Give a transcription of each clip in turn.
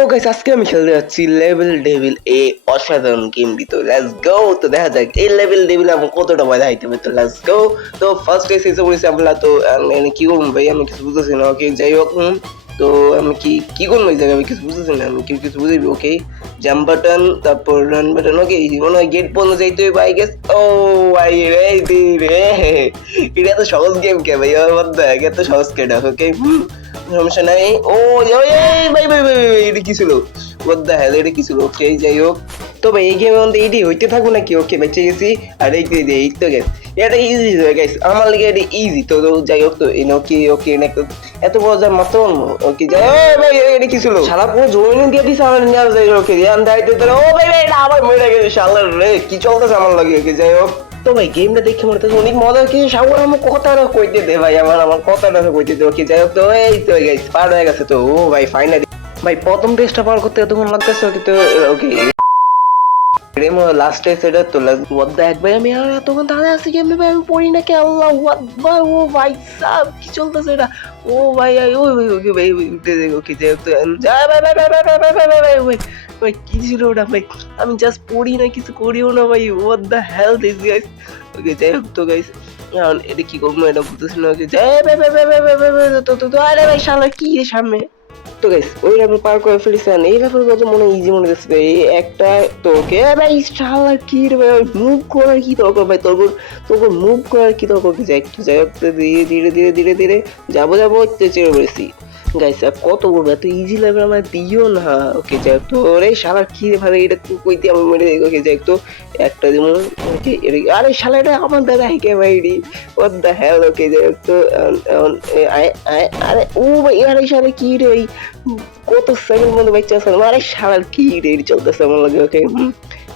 তো গাইস আজকে আমি খেলতে যাচ্ছি লেভেল ডেভিল এ অসাধারণ গেমটি। তো লেটস গো। তো দেখা যাক এই লেভেল ডেভিল আমি কতটা মজা হইতে পারে। তো লেটস গো। তো ফার্স্ট এসে বলেছি আমরা তো আমি কি করবো ভাই, আমি কিছু বুঝতেছি না। ওকে যাই হোক, তো আমি কি করবো এই জায়গায়, আমি কিছু বুঝতেছি না। আমি কিছু বুঝাইবি। ওকে জাম্প বাটন, তারপর রান বাটন। ওকে মনে হয় গেট পর্যন্ত যাইতে হইবে আই গেস। ও ভাই রে রে, এটা এত সহজ গেম কে ভাই? আমার মধ্যে এত সহজ কেটা? ওকে সমস্যা নাই। ও ভাই ভাই ভাই ভাই, এটা কি ছিল? what the hell, এটা কি ছিল? ওকে যাই হোক, তো ভাই এই গেমের মধ্যে এটি হইতে থাকবো নাকি? ওকে বেঁচে গেছি। আর এই তো গেছে, এটা ইজি গাইস, আমার লাগে এটা ইজি। তো যাই হোক, তো ওকে ওকে এত বড় যা মাত্র। ওকে যাই ভাই, এটা কি ছিল? সারা পুরো জমিনে দিয়ে দিছে আমার নিয়ে যাই। ওকে ধ্যান দাইতে তো ও ভাই ভাই, এটা আবার মরে গেছে শালার রে, কি চলতেছে আমার লাগে? ওকে যাই হোক, তো ভাই গেমটা দেখে মনে হচ্ছে অনেক মজা। কি সাগর আমার কথাটা কইতে দে ভাই, আমার কথাটা কইতে দে। ওকে যাই হোক, তো এই তো গাইস পার হয়ে গেছে। তো ও ভাই ফাইনালি ভাই প্রথম টেস্টটা পার করতে এতক্ষণ লাগতেছে। ওকে তো ওকে লাস্ট টেস্ট এটা তো what the heck ভাই, আমি আর এতক্ষণ দাঁড়ায় আছি গেমে ভাই, আমি পড়ি নাকি? আল্লাহ what ভাই, ও ভাই সাব কি চলতেছে এটা? ও ভাই ও ওকে ভাই ওকে যাই হোক, তো যা ভাই ভাই ভাই ভাই ভাই ভাই ভাই ভাই ভাই ভাই ভাই কি ছিল ওটা ভাই? আমি জাস্ট পড়ি না, কিছু করিও না ভাই। what the hell this guys? ওকে যাই হোক, তো গাইস এখন এটা কি করবো এটা বুঝতেছি না। ওকে যাই ভাই ভাই ভাই ভাই ভাই ভাই ভাই, তো আরে ভাই শালা কি রে সামনে? তো গাইস ওই লেভেল পার করে ফেলেছি। এই লেভেল কত মনে ইজি মনে হচ্ছে এই একটা। তো ওকে ভাই শালা কি রে ভাই, মুভ করার কি দরকার ভাই? তোর মুভ করার কি দরকার? কি যাই একটু যাই হোক, ধীরে ধীরে ধীরে ধীরে ধীরে যাবো চেয়ে পড়েছি গাইস। আর কত বলবো, এত ইজি লেভেল আমার দিও না। ওকে যাই হোক, তো রে শালার কি রে ভাই, এটা কইতে আমি মেরে। ওকে যাই হোক, তো একটা যেমন আরে শালা এটা আমার দাদা হেঁকে ভাই রে, what the hell? ওকে যাই হোক, তো আরে ও ভাই আরে শালা কি রে ভাই, কত সেকেন্ড মধ্যে বাচ্চা আছে। আরে শালার কি রে চলতেছে আমার লাগে? ওকে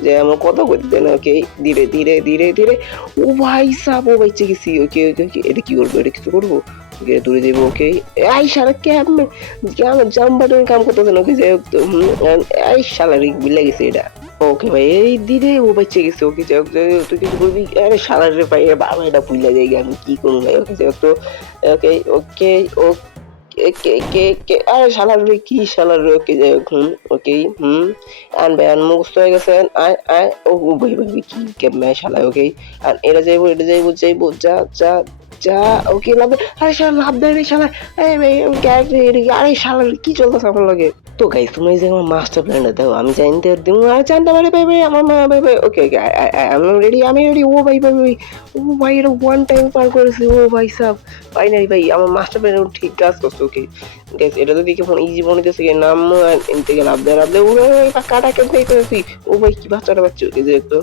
যে আমার কথা বলতে না। ওকে ধীরে ধীরে ধীরে ধীরে, ও ভাই সাপ, ও বাচ্চা গেছি। ওকে ওকে ওকে, এটা কি করবো? এটা কিছু করবো? ওকে দূরে যাবো। ওকে এই শালা কেমন জাম্প বাটন কাম করতেছে না? ওকে যাই হোক, তো এই শালা বিলে গেছে এটা। ওকে ভাই এই দিদি ও বাচ্চা গেছে। ওকে যাই হোক, তুই কিছু বলবি? আরে শালার রে ভাই, বাবা এটা ভুলে যাই, আমি কি করবো ভাই? ওকে যাই হোক, তো ওকে ওকে আরে শালার রে, কি শালার রে? ওকে যাই হোক, ওকে আন ভাই আন মুখস্থ হয়ে গেছে। আয় আয় ও ভাই ভাই কি কেমন শালা? ওকে আর এটা যাইবো যা যা যা। ওকে লাভ, আরে শালা লাভ দেয় রে শালা। এই ভাই ক্যারেক্টার, আরে শালার কি চলতেছে আমার লাগে? তো গাইস তুমি যে আমার মাস্টার প্ল্যানটা দাও, আমি জানতে দিব আর জানতে পারি ভাই ভাই আমার মা ভাই ভাই। ওকে ওকে আমি রেডি। ও ভাই ভাই ভাই, ও ভাই এটা ওয়ান টাইম পার করেছি। ও ভাই সাব ফাইনালি ভাই আমার মাস্টার প্ল্যান ঠিক কাজ করছে। ওকে গাইস এটা তো দেখে ইজি মনে হচ্ছে নাম আর এনতে গেলে লাভ দেয় উড়ে কাটা কেটে করেছি। ও ভাই কি বাচ্চাটা বাচ্চা ওকে যে একটু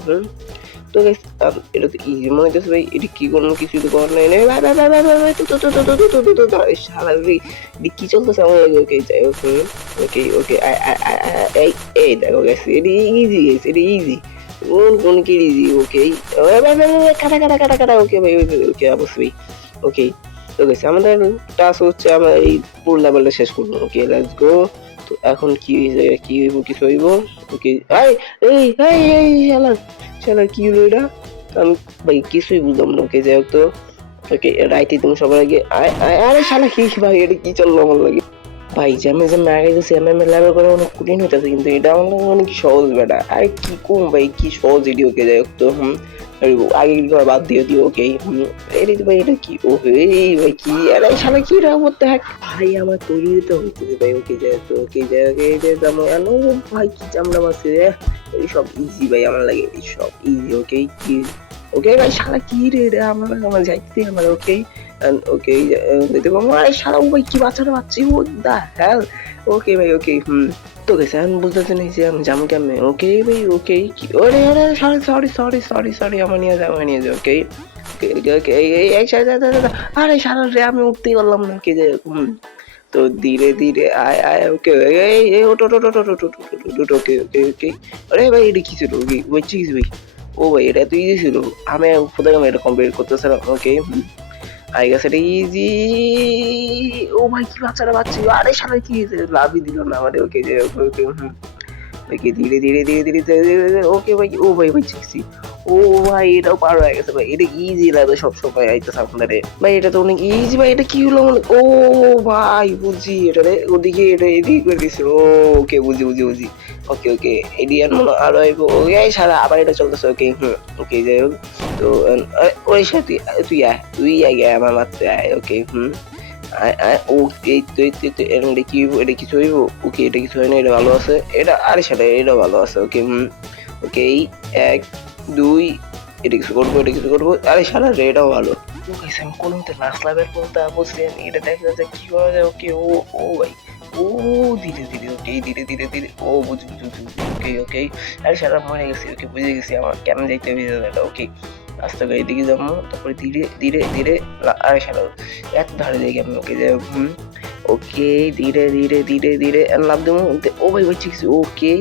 তো গাইস এটা তো ইজি মনে হচ্ছে ভাই, এটা কি কোনো কিছু তো করার নাই। ভাই ভাই ভাই ভাই ভাই তো শালা রে কি চলতেছে আমার লাগে? ওকে যাই হোক, ওকে ওকে এই এই দেখো গাইস এটা ইজি গাইস, এটা ইজি কোন কি ইজি? ওকে কাটা কাটা কাটা কাটা। ওকে ভাই ওকে অবশ্যই। ওকে তো গাইস আমাদের টাস্ক হচ্ছে আমরা এই পুরো লেভেলটা শেষ করবো। Okay let's go. তো এখন কি হইব? কিছু হইব? ওকে এই এই এই এই শালা শালা কি হলো এটা? আমি ভাই কিছুই বুঝলাম না। ওকে যাই হোক, তো ওকে রাইতে তুমি সবার আগে আরে শালা কি ভাই, এটা কি চললো আমার লাগে? ভাই জ্যামে আগে গেছি এমএম এর লেভেল করে অনেক কঠিন হইতেছে, কিন্তু এটা আমার লাগে অনেক সহজ বেটা। আরে কি কম ভাই, কি সহজ এটি। ওকে যাই হোক, তো আগে ঘর বাদ দিয়ে দিও। ওকে এটা ভাই এটা কি? ও এই ভাই কি আরে শালা কি রা করতে হ্যাক ভাই, আমার তৈরি দিতে হইতেছে ভাই। ওকে যাই হোক, তো ওকে যাই হোক, এই যে জানো ভাই কি চামড়া মারছে রে, এই সব ইজি ভাই আমার লাগে, এই সব ইজি। ওকে কি ওকে ভাই শালা কি রে আমার যাইতে আমার। ওকে ওকে দেখো আরে শালা ও ভাই কি বাচ্চাটা বাচ্চি, ও দা হেল। ওকে ভাই ওকে তো গেছে আমি বুঝতেছি না যে আমি যাবো কেমনে? ওকে ভাই ওকে কি ওরে ওরে সরি আমার নিয়ে যাও। ওকে ওকে আরে শালা রে আমি উঠতেই পারলাম না। কে যায় তো ধীরে ধীরে আয় আয়। ওকে এই ওটো ওকে ওকে ওকে আরে ভাই এটা কি ছিল? ওকে বুঝছি কিছু ভাই। ও ভাই এটা তো ইজি ছিল, আমি কোথায় আমি এটা কমপ্লিট করতেছিলাম। ওকে আই গেছে এটা ইজি। ও ভাই কি বাচ্চাটা বাচ্চি, আরে শালা কি লাভই দিল না আমাদের। ওকে যে ওকে ওকে ধীরে ধীরে ওকে ভাই ও ভাই শিখছি। ও ও ভাই এটাও পার হয়ে গেছে ভাই, এটা ইজি লাগে সব সময় আইতেছে আপনারে ভাই, এটা তো অনেক ইজি ভাই, এটা কি হলো ও ভাই বুঝছি এটা রে, ওদিকে এটা এদিকে করে দিছে, ও ওকে বুঝি বুঝি বুঝি, ওকে ওকে এডিয়ান মনে আরো আইবো, ওকে সারা আবার এটা চলতেছে, ওকে ওকে যাই হোক। তো ওই সাথে তুই আয়, তুই আগে আমার মারতে আয়, ওকে আয় আয়, ও এই তো এই তো এই তো, এটা কি হইবো, এটা কিছু হইবো, ওকে এটা কিছু হয় না, এটা ভালো আছে, এটা আরে সাথে এটা ভালো আছে, ওকে ওকে এই ১ ২ এটা কিছু করবো, এটা কিছু করবো, আরে সারা রে এটাও ভালো। ও গাইস আমি কোন মতে লাস্ট লেভেল পর্যন্ত বলছি, এটা দেখা যাচ্ছে কি করা যায়, ওকে ও ও ভাই ও ধীরে ধীরে, ওকে ধীরে ধীরে ধীরে, ও বুঝি বুঝি বুঝি, ওকে ওকে আরে সারা মরে গেছি, ওকে বুঝে গেছি আমার কেমন যাইতে হবে এটা, ওকে আস্তে করে এদিকে যাবো, তারপরে ধীরে ধীরে ধীরে আরে সারা এক ধারে যাই আমি, ওকে যাই ওকে ধীরে ধীরে ধীরে ধীরে লাভ দেবো, ও ভাই বুঝছি কিছু, ওকে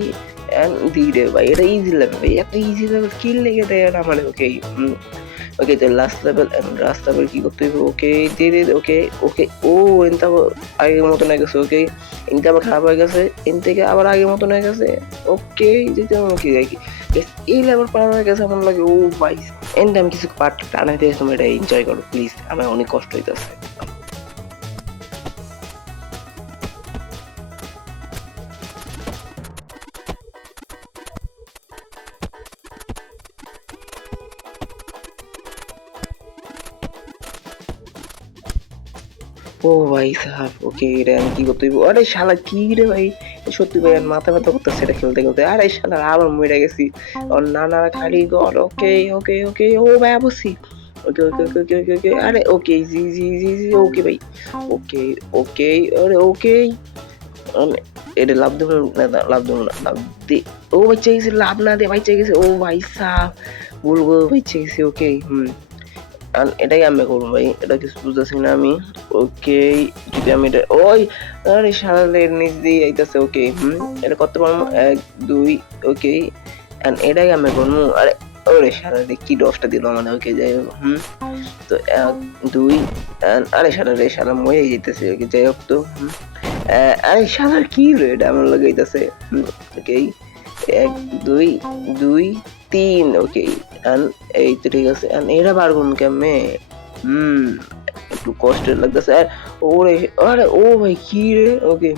ধীরে ভাই, এটা ইজি লেভেল ভাই, এত ইজি লেভেল কি লেগে দেয় এটা আমার, ওকে ওকে তো লাস্ট লেভেল কি করতে হবে, ওকে ধীরে ওকে ওকে ও এনতা আগের মতন হয়ে গেছে, ওকে এনতে আবার খারাপ হয়ে গেছে, এন থেকে আবার আগের মতন হয়ে গেছে, ওকে যেতে ওকে যাই এই লেভেল পার হয়ে গেছে এমন লাগে, ও ভাই এনতে আমি কিছু পার্ট টানাই দিয়ে তুমি এটা এনজয় করো প্লিজ, আমার অনেক কষ্ট হইতেছে। ও ভাই সাহাব, ওকে এটা আমি কি করতে হইব, আরে শালা কি রে ভাই, সত্যি ভাই আমি মাথা ব্যথা করতেছে এটা খেলতে খেলতে, আরে শালা আবার মরে গেছি, ওর নানা খালি গর, ওকে ওকে ওকে ও ভাই বুঝছি, ওকে ওকে ওকে ওকে ওকে ওকে আরে ওকে জি জি জি জি ওকে ভাই, ওকে ওকে আরে ওকে এটা লাভ দেবো না, লাভ দেবো না, লাভ দে, ও বাচ্চা গেছে, লাভ না দে বাচ্চা গেছে, ও ভাই সাহাব বলবো বাচ্চা গেছে, ওকে এটাই আমি করবো ভাই, এটা কিছু বুঝতেছি না আমি, ওকে যদি আমি এটা ওই আরে শালার নিচ দিয়ে আইতাছে, ওকে এটা করতে পারবো ১ ২ ওকে এটাই আমি করবো, আরে ওরে শালারে কি দশটা দিল মানে, ওকে যাই হোক তো ১ ২ আরে শালারে শালা মরে যেতেছে, ওকে যাই হোক তো আরে শালার কি রে এটা আমার লাগাইতেছে, ওকে ১ ২ ২ ৩ ওকে এই তো ঠিক আছে, এরা পারবো কেমনে, একটু কষ্ট লাগতেছে, আর ওরে আরে ও ভাই কি রে, ওকে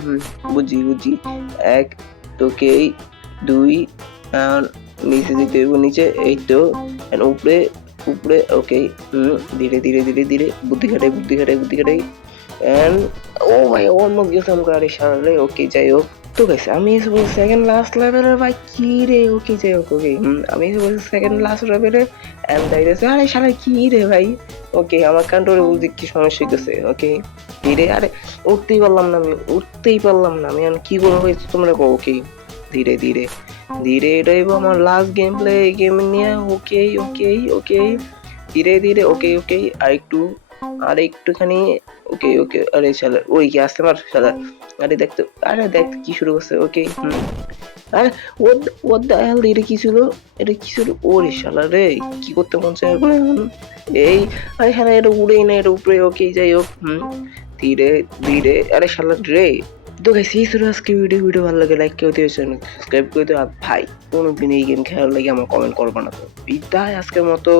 বুঝি বুঝি ১ ওকে ২ নিচে যেতে হইব, নিচে এই তো উপরে উপরে, ওকে ধীরে ধীরে ধীরে ধীরে বুদ্ধি খাটাই বুদ্ধি খাটাই বুদ্ধি খাটাই এন্ড ও ভাই অলমোস্ট গেছিলাম গাড়ি সামনে, ওকে যাই হোক। তো গাইস আমি এসে বলছি সেকেন্ড লাস্ট লেভেলের, ভাই কি রে, ওকে যাই হোক ওকে আমি এসে বলছি সেকেন্ড লাস্ট লেভেলের এন্ড দাইতেছে, আরে শালা কি রে ভাই, ওকে আমার কন্ট্রোলে বুঝি কি সমস্যা হইতেছে, ওকে ধীরে আরে উঠতেই পারলাম না, আমি উঠতেই পারলাম না, আমি কি করবো হয়েছে তোমরা কো, ওকে ধীরে ধীরে ধীরে এটাই আমার লাস্ট গেম প্লে গেম নিয়ে, ওকে ওকে ওকে ধীরে ধীরে ওকে ওকে আর একটুখানি ওকে ওকে আরে শালা ওই কি আসতে পার শালা, আরে দেখতে আরে দেখ কি শুরু করছে, ওকে আরে what the hell এটা কি ছিল, এটা কি ছিল, ওরে শালা রে কি করতে মন চায় এখন, এই আরে শালা এটা উড়েই না, এটা উপরে, ওকে যাই হোক ধীরে ধীরে আরে শালা রে। তো গাইস এই ছিল আজকে ভিডিও ভালো লাগে লাইক করে দিও, সাবস্ক্রাইব করে দিও, আর ভাই কোনোদিন এই গেম খেলার লাগে আমার কমেন্ট করবা না, তো বিদায় আজকের মতো।